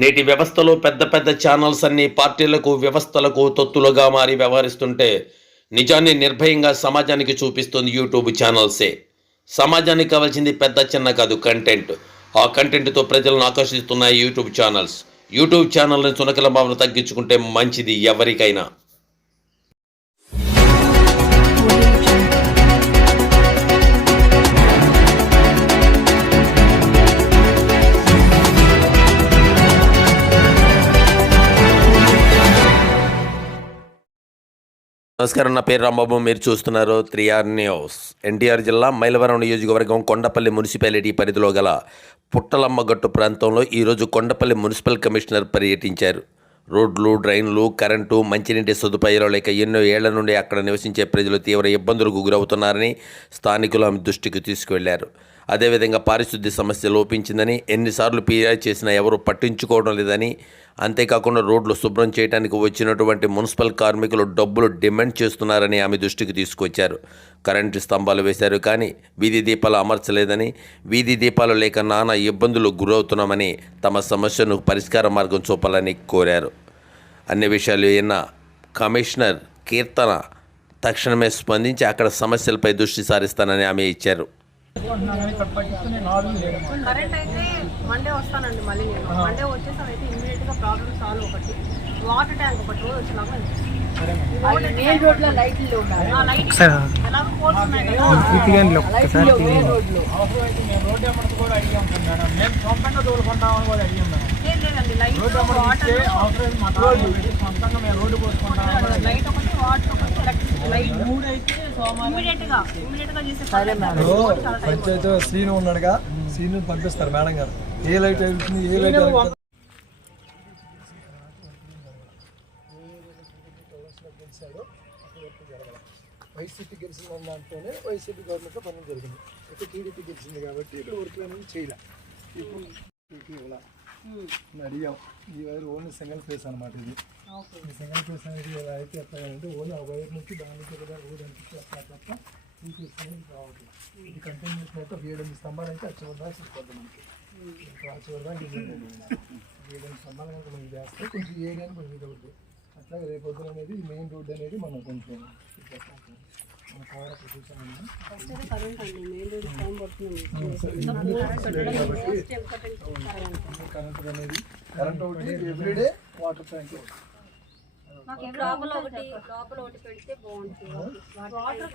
నేటి వ్యవస్థలో పెద్ద పెద్ద ఛానల్స్ అన్ని పార్టీలకు వ్యవస్థలకు తొత్తులుగా మారి వ్యవహరిస్తుంటే నిజాన్ని నిర్భయంగా సమాజానికి చూపిస్తుంది యూట్యూబ్ ఛానల్సే సమాజానికి కావాల్సింది పెద్ద చిన్న కాదు కంటెంట్ ఆ కంటెంట్తో ప్రజలను ఆకర్షిస్తున్నాయి యూట్యూబ్ ఛానల్స్ యూట్యూబ్ ఛానల్ని సునకల భావన తగ్గించుకుంటే మంచిది ఎవరికైనా. నమస్కారం నా పేరు రాంబాబు. మీరు చూస్తున్నారు త్రిఆర్ న్యూస్. ఎన్టీఆర్ జిల్లా మైలవరం నియోజకవర్గం కొండపల్లి మున్సిపాలిటీ పరిధిలో గల పుట్టలమ్మగట్టు ప్రాంతంలో ఈరోజు కొండపల్లి మున్సిపల్ కమిషనర్ పర్యటించారు. రోడ్లు డ్రైన్లు కరెంటు మంచినీటి సదుపాయాలు లేక ఎన్నో ఏళ్ళ నుండి అక్కడ నివసించే ప్రజలు తీవ్ర ఇబ్బందులకు గురవుతున్నారని స్థానికులు ఆమె దృష్టికి తీసుకువెళ్ళారు. అదేవిధంగా పారిశుద్ధ్య సమస్య లోపించిందని ఎన్నిసార్లు ఫిర్యాదు చేసినా ఎవరు పట్టించుకోవడం లేదని అంతేకాకుండా రోడ్లు శుభ్రం చేయడానికి వచ్చినటువంటి మున్సిపల్ కార్మికులు డబ్బులు డిమాండ్ చేస్తున్నారని ఆమె దృష్టికి తీసుకొచ్చారు. కరెంటు స్తంభాలు వేశారు కానీ వీధి దీపాలు అమర్చలేదని వీధి దీపాలు లేక నానా ఇబ్బందులు గురవుతున్నామని తమ సమస్యను పరిష్కార మార్గం చూపాలని కోరారు. అన్ని విషయాలు విన్న కమిషనర్ కీర్తన తక్షణమే స్పందించి అక్కడ సమస్యలపై దృష్టి సారిస్తానని ఆమె ఇచ్చారు. కరెంట్ అయితే మండే వస్తానండి మళ్ళీ నేను. మండే వచ్చేసాను అయితే ఇమీడియట్గా ప్రాబ్లమ్ సాల్వ్ ఒకటి. వాటర్ ట్యాంక్ ఒకటి రోజు వచ్చినాక పంచాయతీ శ్రీను ఉన్నాడుగా శ్రీను పంపిస్తారు మేడం గారు ఏ లైట్ వెళ్తుంది ఏ లైట్ వైసీపీ గెలిచిన దాంట్లోనే వైసీపీ గవర్నమెంట్ పనులు జరిగింది. అయితే టీడీపీ గెలిచింది కాబట్టి ఇక్కడ వర్క్ అనేది చేయలే. ఇప్పుడు అడిగాం ఈ వైర్ ఓన్లీ సింగిల్ ఫేస్ అనమాట ఇది. ఈ సింగిల్ ఫేస్ అనేది ఇలా అయితే ఎట్లా అంటే ఓన్లీ ఆ వైర్ నుంచి దాని నుంచి కూడా రోడ్ అనిపించి అట్లా తప్ప ఈ ఫేస్ అనేది రావట్లేదు ఇది కంటిన్యూస్ అయితే ఒక ఏడెనిమిది స్తంభాలు అయితే దాకా సరిపోద్ది మనకి. ఆ చివరి దాకా ఇది ఉంది. ఏడెనిమిది స్తంభాలు కనుక మనం చేస్తే కొంచెం ఏరియాని కొంచెం ఇది అవుతుంది అట్లాగే రేపు పొద్దున అనేది మెయిన్ రోడ్ అనేది మనం కొంచెం. మన కావాలి కరెంట్ అనేది కరెంట్ ఒకటి ఎవ్రీడే వాటర్ ట్యాంక్ లోపల ఒకటి లోపల ఒకటి పెడితే బాగుంటుంది. వాటర్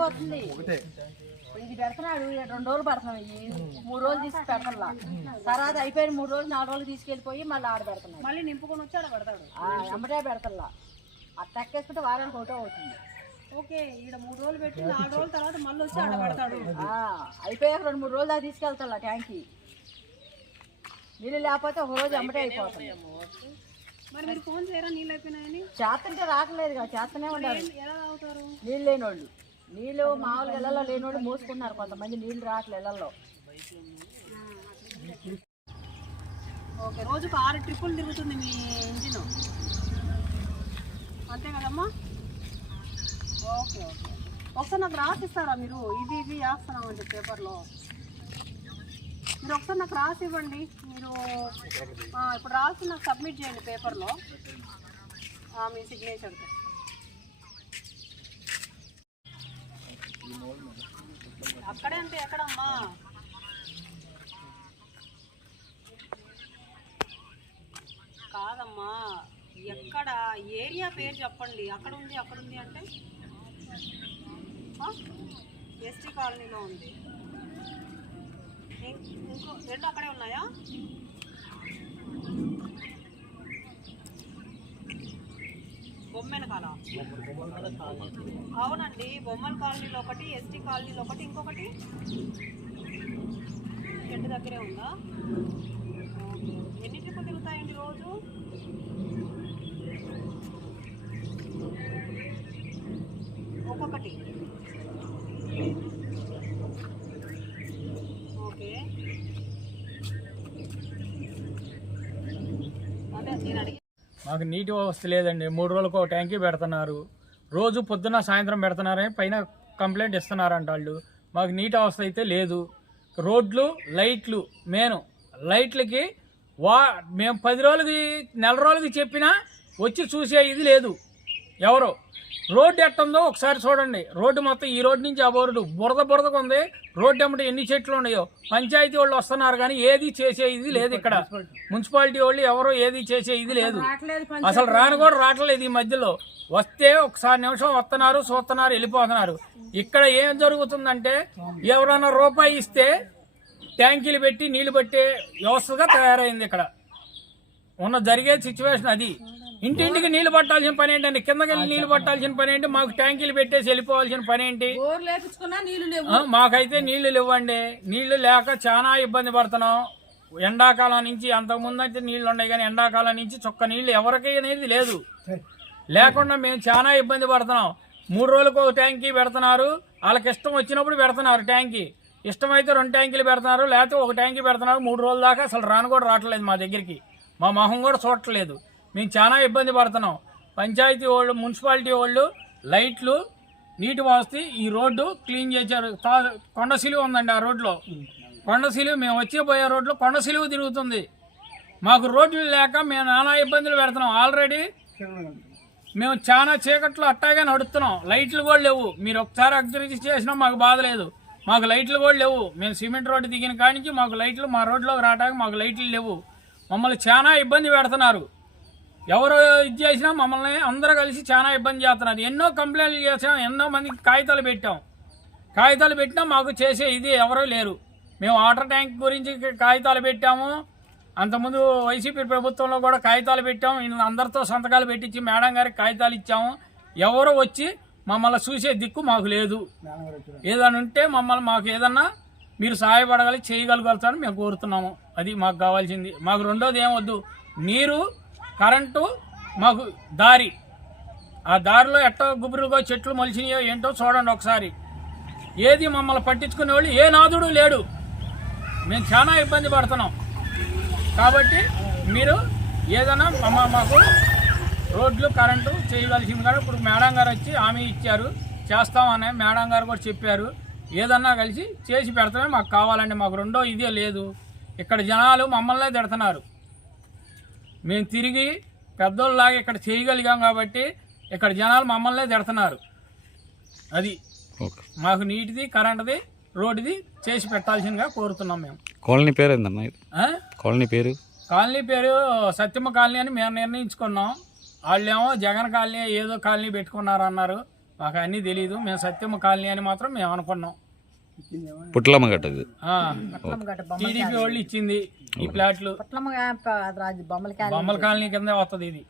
ఒకటే వస్తుంది. ఇది పెడుతున్నాడు రెండు రోజులు పడుతున్నాయి మూడు రోజులు తీసి పెడతల్లా తర్వాత అయిపోయిన మూడు రోజులు నాలుగు రోజులు తీసుకెళ్ళిపోయి మళ్ళీ ఆడ పెడుతున్నాయి మళ్ళీ నింపుకొని వచ్చి ఆడ పెడతాడు. ఎమ్మటే పెడతల్లా. అది తక్కేసుకుంటే వారానికి ఒకటే అవుతుంది. ఓకే ఈడ మూడు రోజులు పెట్టి నాలుగు రోజుల తర్వాత మళ్ళీ వచ్చి ఆడ పెడతాడు. అయిపోయాక రెండు మూడు రోజులు దాకా తీసుకెళ్తా ట్యాంక్కి నీళ్ళు లేకపోతే ఒక రోజు ఎమ్మటే అయిపోతుంది. మరి మీరు ఫోన్ చేయరా నీళ్ళు అయిపోయినాయని? చేస్తుంటే రావట్లేదు కదా చేస్తూనే ఉండాలి. నీళ్ళు లేనోళ్ళు. నీళ్ళు మామూలుగా ఇళ్ళలో లేనోళ్ళు మోసుకున్నారు కొంతమంది నీళ్ళు రావట్లేదు ఇళ్ళల్లో ఓకే రోజుకు ఆరు ట్రిప్పులు తిరుగుతుంది మీ ఇంజిన్. అంతే కదమ్మా? Okay okay. ఒకసారి నాకు రాసిస్తారా మీరు? ఇది ఇది వేస్తున్నామండి పేపర్లో. మీరు ఒకసారి నాకు రాసి ఇవ్వండి మీరు ఇప్పుడు రాసి నాకు సబ్మిట్ చేయండి పేపర్లో. మీ సిగ్నేచర్తో అక్కడే అంటే ఎక్కడమ్మా? కాదమ్మా ఎక్కడ? ఏరియా పేరు చెప్పండి. అక్కడ ఉంది అక్కడ ఉంది అంటే ఎస్టీ కాలనీలో ఉంది. ఇంకో రెండు అక్కడే ఉన్నాయా? బొమ్మెన కాల. అవునండి బొమ్మల కాలనీలో ఒకటి ఎస్టీ కాలనీలో ఒకటి ఇంకొకటి? చెట్టు దగ్గరే ఉందా? ఓకే. ఎన్ని ట్రిప్పులు తిరుగుతాయండి రోజు? ఒక్కొక్కటి. ఓకే. అదే నేను అడిగి మాకు నీటి వ్యవస్థ లేదండి. మూడు రోజులకు ఒక ట్యాంకీ పెడుతున్నారు. రోజు పొద్దున్న సాయంత్రం పెడుతున్నారని పైన కంప్లైంట్ ఇస్తున్నారంట వాళ్ళు. మాకు నీటి అవస్థ అయితే లేదు. రోడ్లు లైట్లు మేను లైట్లకి వా మేము పది రోజులకి నెల రోజులకి చెప్పినా వచ్చి చూసే ఇది లేదు. ఎవరు? రోడ్డు ఎట్టుందో ఒకసారి చూడండి. రోడ్డు మొత్తం ఈ రోడ్డు నుంచి ఆ రోడ్డు బురద బురదగా ఉంది. రోడ్డు ఎమ్మటి ఎన్ని చెట్లు ఉన్నాయో. పంచాయతీ వాళ్ళు వస్తున్నారు కానీ ఏది చేసే ఇది లేదు ఇక్కడ. మున్సిపాలిటీ వాళ్ళు ఎవరు ఏది చేసే ఇది లేదు. అసలు రాను కూడా రావట్లేదు ఈ మధ్యలో. వస్తే ఒకసారి నిమిషం వస్తున్నారు చూస్తున్నారు వెళ్ళిపోతున్నారు. ఇక్కడ ఏం జరుగుతుందంటే ఎవరైనా రూపాయి ఇస్తే ట్యాంకీలు పెట్టి నీళ్ళు పట్టే వ్యవస్థగా తయారైంది ఇక్కడ. ఉన్న జరిగే సిచ్యువేషన్ అది. ఇంటింటికి నీళ్ళు పట్టాల్సిన పని ఏంటండి? కిందకి వెళ్ళి నీళ్ళు పట్టాల్సిన పని ఏంటి? మాకు ట్యాంకీలు పెట్టేసి వెళ్ళిపోవాల్సిన పని ఏంటి? మాకైతే నీళ్ళు ఇవ్వండి నీళ్ళు లేక చాలా ఇబ్బంది పడుతున్నాం. ఎండాకాలం నుంచి అంతకుముందు అయితే నీళ్ళు ఉన్నాయి కానీ ఎండాకాలం నుంచి చొక్క నీళ్ళు ఎవరికి అనేది లేదు. లేకుండా మేము చాలా ఇబ్బంది పడుతున్నాం. మూడు రోజులకు ఒక ట్యాంకీ పెడుతున్నారు. వాళ్ళకి ఇష్టం వచ్చినప్పుడు పెడుతున్నారు ట్యాంకీ. ఇష్టమైతే రెండు ట్యాంకీలు పెడుతున్నారు. లేకపోతే ఒక ట్యాంకీ పెడుతున్నారు. మూడు రోజుల దాకా అసలు రాను కూడా రావట్లేదు మా దగ్గరికి. మా మొహం కూడా చూడట్లేదు. మేము చాలా ఇబ్బంది పడుతున్నాం. పంచాయతీ వాళ్ళు మున్సిపాలిటీ వాళ్ళు లైట్లు నీటి వస్తే ఈ రోడ్డు క్లీన్ చేశారు. కొండ సిలువ ఉందండి ఆ రోడ్లో కొండ సిలువ మేము వచ్చిపోయే రోడ్లో కొండ సిలువ తిరుగుతుంది. మాకు రోడ్లు లేక మేము నానా ఇబ్బందులు పెడుతున్నాం. ఆల్రెడీ మేము చాలా చీకట్లో అట్టాగే నడుస్తున్నాం. లైట్లు కూడా లేవు. మీరు ఒకసారి అగ్రిజీ చేసినా మాకు బాధ లేదు. మాకు లైట్లు కూడా లేవు. మేము సిమెంట్ రోడ్డు దిగిన కానించి మాకు లైట్లు మా రోడ్లోకి రావడానికి మాకు లైట్లు లేవు. మమ్మల్ని చాలా ఇబ్బంది పెడుతున్నారు. ఎవరు ఇది చేసినా మమ్మల్ని అందరూ కలిసి చాలా ఇబ్బంది చేస్తున్నారు. ఎన్నో కంప్లైంట్లు చేసాం ఎన్నో మందికి కాగితాలు పెట్టాం. కాగితాలు పెట్టినా మాకు చేసే ఇది ఎవరూ లేరు. మేము వాటర్ ట్యాంక్ గురించి కాగితాలు పెట్టాము. అంతకుముందు వైసీపీ ప్రభుత్వంలో కూడా కాగితాలు పెట్టాము అందరితో సంతకాలు పెట్టించి మేడం గారికి కాగితాలు ఇచ్చాము. ఎవరు వచ్చి మమ్మల్ని చూసే దిక్కు మాకు లేదు. ఏదైనా ఉంటే మమ్మల్ని మాకు ఏదన్నా మీరు సహాయపడగలి చేయగలుగుతారని మేము కోరుతున్నాము. అది మాకు కావాల్సింది. మాకు రెండోది ఏమొద్దు నీరు కరెంటు మాకు దారి. ఆ దారిలో ఎట్టో గుబురుగా చెట్లు మొలిచినాయో ఏంటో చూడండి ఒకసారి. ఏది మమ్మల్ని పట్టించుకునే వాళ్ళు ఏ నాదుడు లేడు. మేము చాలా ఇబ్బంది పడుతున్నాం. కాబట్టి మీరు ఏదైనా మమ్మ మాకు రోడ్లు కరెంటు చేయవలసింది కానీ ఇప్పుడు మేడం గారు వచ్చి హామీ ఇచ్చారు. చేస్తామని మేడం గారు కూడా చెప్పారు. ఏదన్నా కలిసి చేసి పెడతామే మాకు కావాలండి. మాకు రెండో ఇదే లేదు. ఇక్కడ జనాలు మమ్మల్నే తిడుతున్నారు. మేము తిరిగి పెద్దోళ్ళలాగా ఇక్కడ చేయగలిగాం కాబట్టి ఇక్కడ జనాలు మమ్మల్నే తిడుతున్నారు. అది మాకు నీటిది కరెంటుది రోడ్డుది చేసి పెట్టాల్సిందిగా కోరుతున్నాం మేము. కాలనీ పేరు ఏందన్న? కాలనీ పేరు? కాలనీ పేరు సత్యమ్మ కాలనీ అని మేము నిర్ణయించుకున్నాం. వాళ్ళేమో జగన్ కాలనీ ఏదో కాలనీ పెట్టుకున్నారు అన్నారు మాకు అన్నీ తెలియదు మేము సత్యమ్మ కాలనీ అని మాత్రం మేము అనుకున్నాం. పుట్లమ్మ గట్ట ఇది టీడీపీ వాళ్ళు ఇచ్చింది ఈ ప్లాట్లు పట్లమ్మ రాజు బొమ్మలకి బొమ్మల కాలనీ కింద వస్తుంది ఇది.